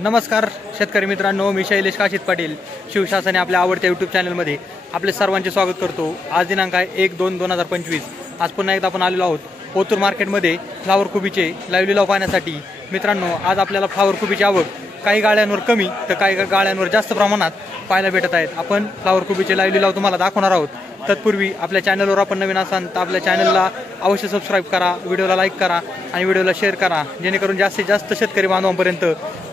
नमस्कार शेतकरी मित्रांनो, मी शैलेश काशीत पाटील शिवशासने आपल्या आवडत्या यूट्यूब चॅनलमध्ये आपले सर्वांचे स्वागत करतो। आज दिनांक आहे 1/2/2025। आज पुन्हा एकदा आपण आलेलो आहोत ओतूर मार्केटमध्ये फ्लावर कोबीचे लाईव्ह लिलाव पाहण्यासाठी। मित्रांनो, आज आपल्याला फ्लावर कोबीची आवक काही गाड्यांवर कमी तर काही गाड्यांवर जास्त प्रमाणात पाहायला भेटत आहेत। आपण फ्लावर कोबीचे लाईव्ह लिलाव तुम्हाला दाखवणार आहोत। तत्पूर्वी आपल्या चॅनलवर आपण नवीन असाल तर आपल्या चॅनलला अवश्य सबस्क्राईब करा, व्हिडिओला लाईक करा आणि व्हिडिओला शेअर करा, जेणेकरून जास्तीत जास्त शेतकरी बांधवांपर्यंत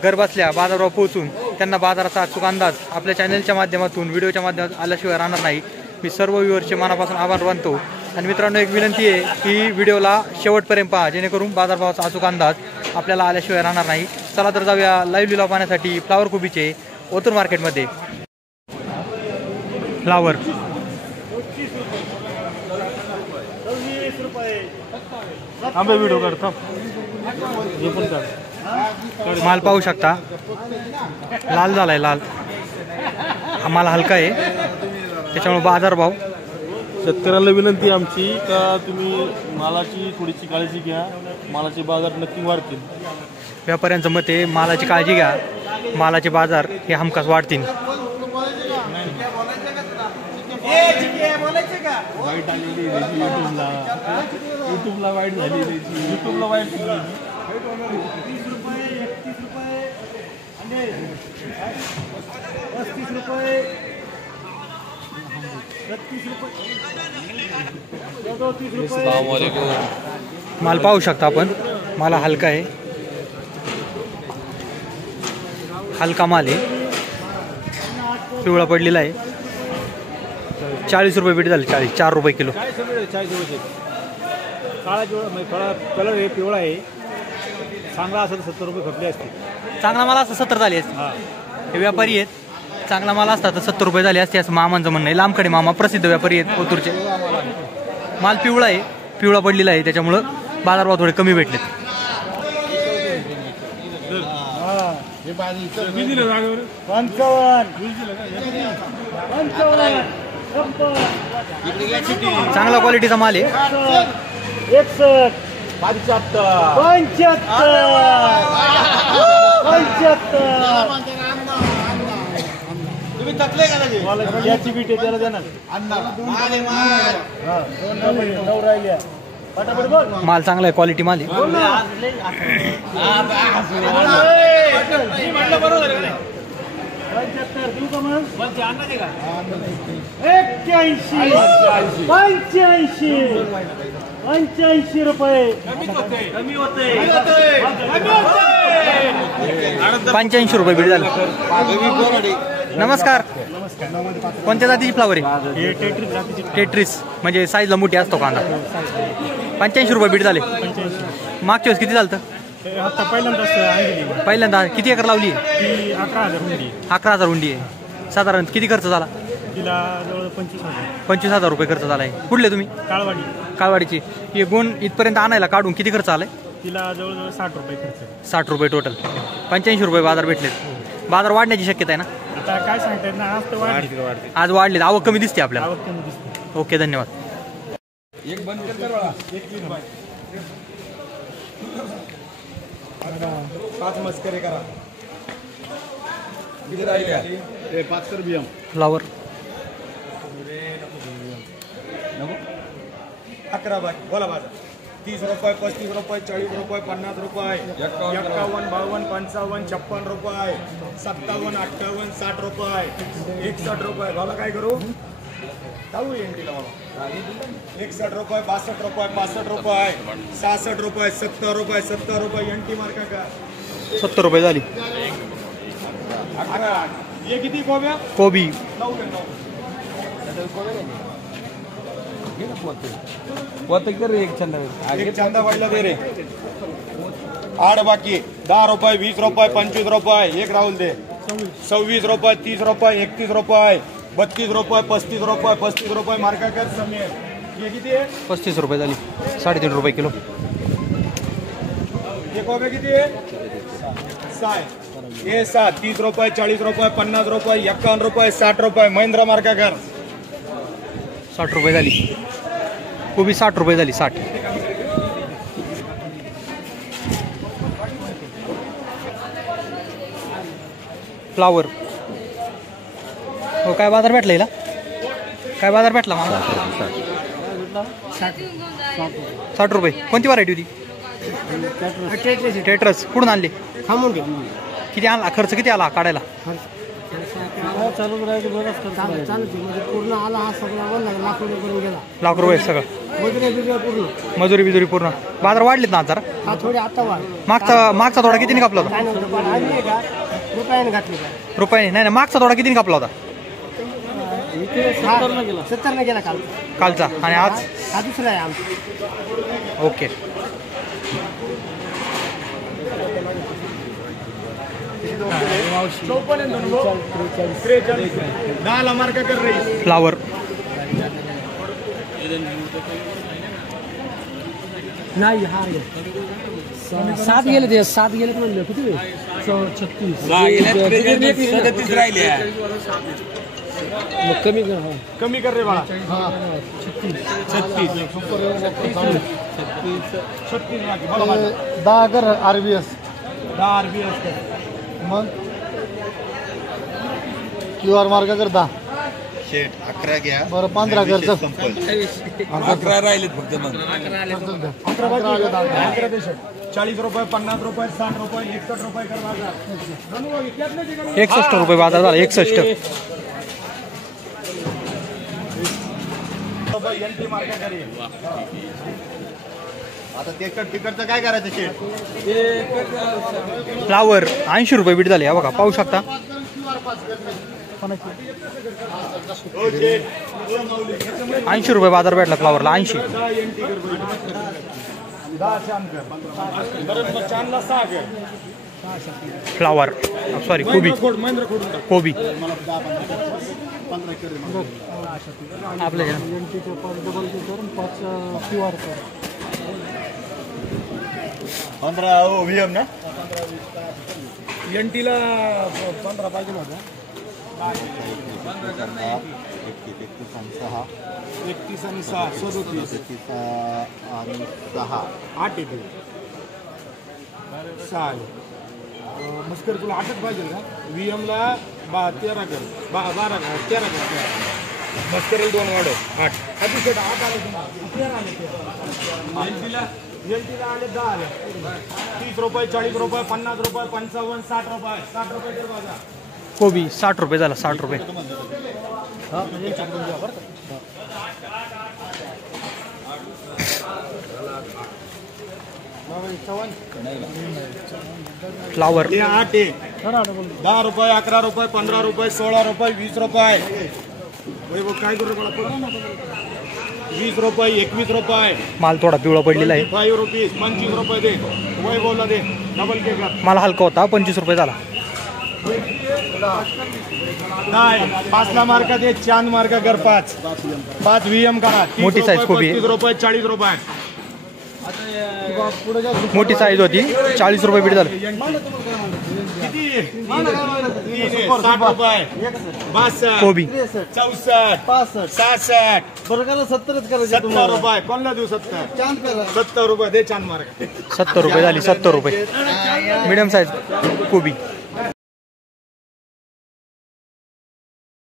घरबसल्या बाजारावर पोहोचून त्यांना बाजाराचा अचूक अंदाज आपल्या चॅनलच्या माध्यमातून व्हिडिओच्या माध्यमातून आल्याशिवाय राहणार नाही। मी सर्व व्ह्यूअर्सचे मनापासून आभार मानतो। आणि मित्रांनो, एक विनंती आहे की व्हिडिओला शेवटपर्यंत पहा, जेणेकरून बाजारभावाचा अचूक अंदाज आपल्याला आल्याशिवाय राहणार नाही। चला तर जाऊया लाईव्ह लिलाव पाहण्यासाठी फ्लावर कोबीचे ओतूर मार्केटमध्ये। फ्लावर व्हिडिओ करतो, माल पाहू शकता, लाल झालाय, लाल माल हलका आहे, त्याच्यामुळे बाजारभाव। शेतकऱ्याला विनंती आमची का तुम्ही मालाची थोडीशी काळजी घ्या, मालाचे बाजार नक्की वाढतील। व्यापाऱ्यांचं मत आहे मालाची काळजी घ्या, मालाचे बाजार हे हमखास वाढतील। वाईट आलेली युट्यूबला वाईट झाली, युट्यूबला वाईट झाली। 30 रुपये, 31 रुपये, 35 रुपये, 36 रुपये। माल पाहू शकता आपण, माल हलका आहे, हलका माल आहे, पिवळा पडलेला आहे। 40 रुपये बीट झाले, 4 रुपये किलो। 40 रुपये काळा पिवळा कलर आहे, पिवळा आहे। चांगला असेल 70 रुपये खपले असते। चांगला माल असता 70 झाले असते। हे व्यापारी आहेत, चांगला माल असता तर 70 रुपये झाले असते असं मामांचं म्हणणं आहे। लांबकडे मामा प्रसिद्ध व्यापारी आहेत ओतूरचे। माल पिवळा आहे, पिवळा पडलेला आहे, त्याच्यामुळं बाजारभाव थोडे कमी भेटलेत। चांगला क्वालिटीचा माल आहे। 61, 75, 75 याची बीट आहे, त्याला देणार। माल चांगला आहे, क्वालिटी माल आहे। 85 रुपये, 85 रुपये बीट झालं। नमस्कार, कोणत्या जातीची फ्लावर आहे? टेट्रिस, म्हणजे साईजला मोठी असतो कांदा। 85 रुपये बीट झाले। मागच्या वेळेस किती झालं? आता पहिल्यांदा किती एकर लावली? 11,000 हुंडी। 11,000 हुंडी आहे। साधारण किती खर्च झाला? तिला जवळ 25,000। 25,000 रुपये खर्च झालाय। कुठले तुम्ही? काळवाडीची। हे गुण इथपर्यंत आणायला काढून किती खर्च आलाय? तिला जवळजवळ 60 रुपये खर्च। 60 रुपये टोटल। 85 रुपये बाजार भेटलेत। बाजार वाढण्याची शक्यता आहे ना? आता काय सांगतायत ना, आज तर वाढले, आज वाढलेत, आवक कमी दिसते आपल्याला। आवक कमी दिसते। ओके, धन्यवाद। एक बंद कर बघा, 5 मस्करी करा। किती राहिले? 5 कर बियम फ्लावर 11 बाकी बोला बाजार। 30 रुपये, 35 रुपये, 40 रुपये, 50 रुपये, 51, 52, 55, 56 रुपये, 57, 58, 60 रुपये, 61 रुपये। भाला काय करू? चालू एनटीला मला 61 रुपये, 62 रुपये, 65 रुपये, 66 रुपये, 70 रुपये, 70 रुपये एनटी मार्का का 70 रुपये झाली। ये किती कोब्या? कोबी 9 एक चंदा वाढला दे रे। 8 बाकी 10 रुपये, 20 रुपये, 25 रुपये, एक राहुल दे। 26 रुपये, 30 रुपये, 31 रुपये, 32 रुपये, 35 रुपये, 35 रुपये मार्का कर समीर। ये किती आहे? 35 रुपये झाली। 3.5 रुपये किलो। ये कोबे किती आहे? 6 ये 7, 30 रुपये, 40 रुपये, 50 रुपये, 51 रुपये, 60 रुपये महिंद्रा मार्का कर। 60 रुपये झाली। कोबी 60 रुपये झाली। 60 60 फ्लावर. हो काय बाजार भेटला हिला? काय बाजार भेटला मला? 60 रुपये. कोणती व्हरायटी होती? टेट्रस. कुठून आणली? किती आणला? खर्च किती आला काढायला? लाख रुपये सगळं. मजुरी बिजुरी पूर्ण. बाजार वाढलेत ना जरा? मागचा थोडा कितीने कापला होता? रुपयाने नाही. मागचा थोडा कितीने कापला होता? 70 गेला कालचा. आणि आज हा दुसरा आहे आमचा. ओके. फ्लावर. नाही हा 7 गेले ते 7 गेले म्हणले किती 36 राहिले. मग कमी कर रे बाळा. 36 10 कर RBS. 10 RBS कर. मग QR मार्ग कर 10. शेट 11 घ्या. बरं 15 कर. 11 राहिलेत फक्त. मग 40 रुपये 50 रुपये 60 रुपये 61 रुपये कर बाजार. 61 रुपये बाजार झाला. 61. एनटी मार्केट करी. आता तिकडचं काय करायचं शेट? फ्लावर 80 रुपये बीट झाले. हा बघा पाहू शकता. 80 रुपये बाजार भेटला फ्लावरला. 80. 10 शाम कर. बरं मग चांदला 6 कर. फ्लावर सॉरी कोबी. कोबी आपल्या 15 VM ना. एनटीला 15 पाहिजे होता. 31 आणि 6 37 आणि 6 8 येते. 6 मस्कर तुला 8च पाहिजे का? VMला 13 कर. 12 कर 13 कर. मस्करला 2 वाढव 8. आधी शेट 8 आले तुम्हाला. 13 आले. एनटीला आले 10 आले. 30 रुपये 40 रुपये 50 रुपये 55 60 रुपये 60 रुपये कर बाजार. कोबी 60 रुपये झाला. 60 रुपये. फ्लावर 8 आहे. 10 रुपये 11 रुपये 15 रुपये 16 रुपये 20 रुपये. वैभव काय करू मला 20 रुपये 21 रुपये. माल थोडा पिवळा पडलेला आहे. 5 रुपये 25 रुपये दे. वैभवला दे. डबल के कर. मला हलका होता 25 रुपये झाला. नाही 5ला मार्का दे. चांद मार्का कर 5 VM करा. मोठी साईज कोबी आहे. 35 रुपये 40 रुपये. मोठी साईज होती. 40 रुपये बीट झालं. किती 60 रुपये 62 कोबी 64 65 70 रुपये. कोणला देऊ 70 रुपये दे. चांद मार्का 70 रुपये झाली. 70 रुपये. मीडियम साईज कोबी.